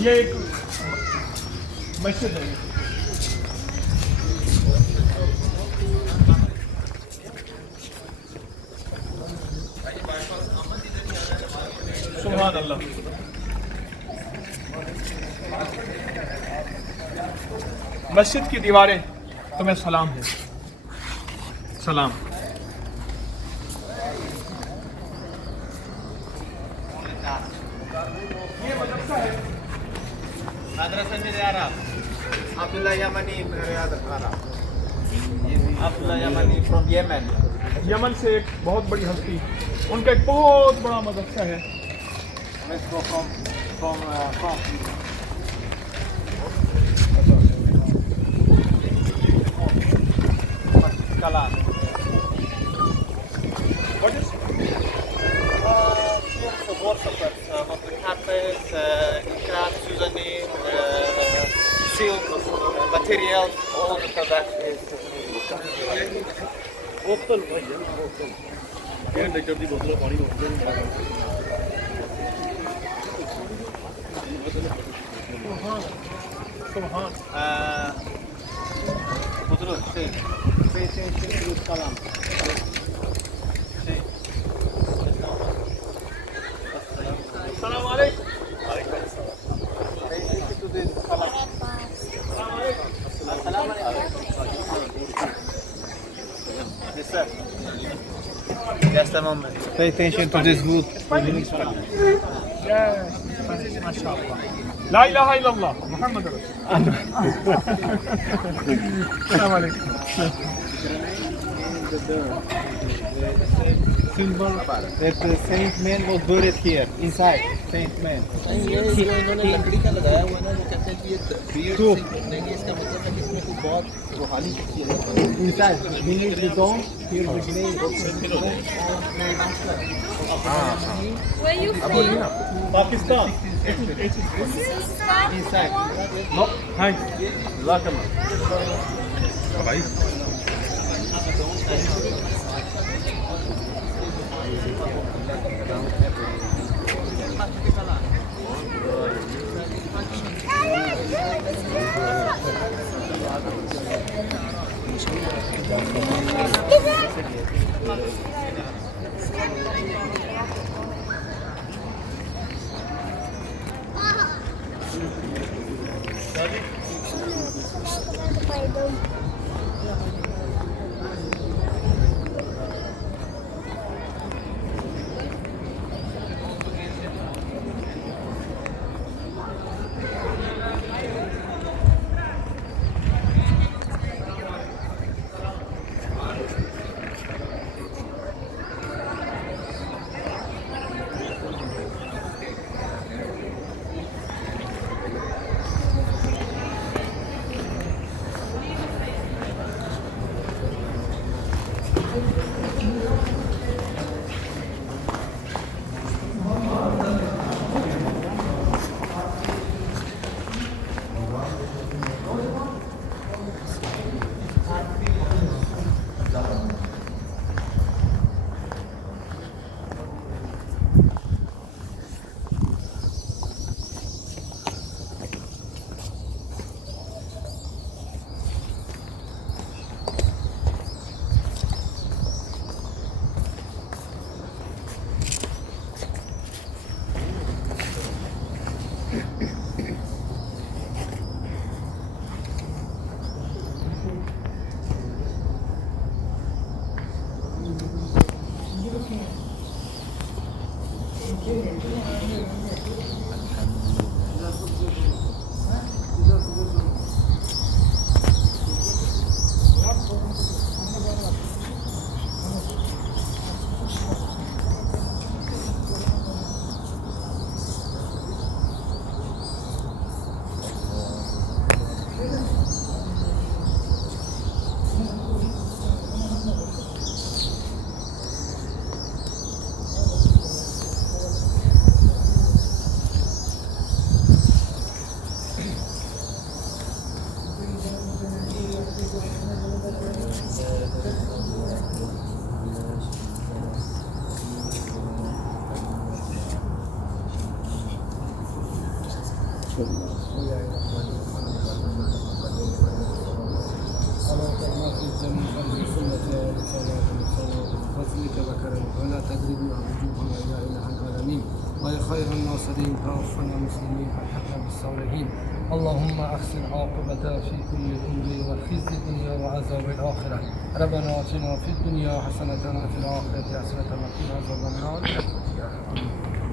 ये एक मस्जिद है। सुभान अल्लाह। मस्जिद की दीवारें तुम्हें सलाम है, सलाम। ये मदरसा है मदरसा में अब्दुल्ला यमनी अब्दुल्ला यमनी फ्रॉम यमन। यमन से एक बहुत बड़ी हस्ती, उनका एक बहुत बड़ा मदरसा है। Kalam. What is Here the worshippers of the carpets, craft, Suzanne, silk, materials, all the products is बोतल भैया बोतल क्या लीटर की बोतल पानी सुभान Budru, Sheikh. Sheikh Salam. Sheikh. सलाम अलैकुम। Yes, sir. Just a moment. Pay attention to this wood. माशाअल्लाह। ला इलाहा इल्लल्लाह मोहम्मद रसूल। सलाम अलैकुम। Symbol that the saint man was buried here, inside. Saint man. ये इन्होंने लकड़ी का लगाया हुआ है ना, वो कहते हैं कि ये तकबीर से नहीं है, इसका मतलब है कि इसमें कोई बहुत रूहानी चीज़ है। Inside. Beneath the dome, here the name. Where you from? Pakistan. Inside. No hi जज़ाकल्लाह भाई। ولا تجربنا وجوهنا يا إله العالمين ويا خير الناصرين توفنا مسلمين والحقنا بالصالحين اللهم أحسن عاقبتنا في كل أمر وخزي الدنيا وعذاب الآخرة ربنا آتنا في الدنيا حسنة وفي الآخرة حسنة وقنا عذاب النار.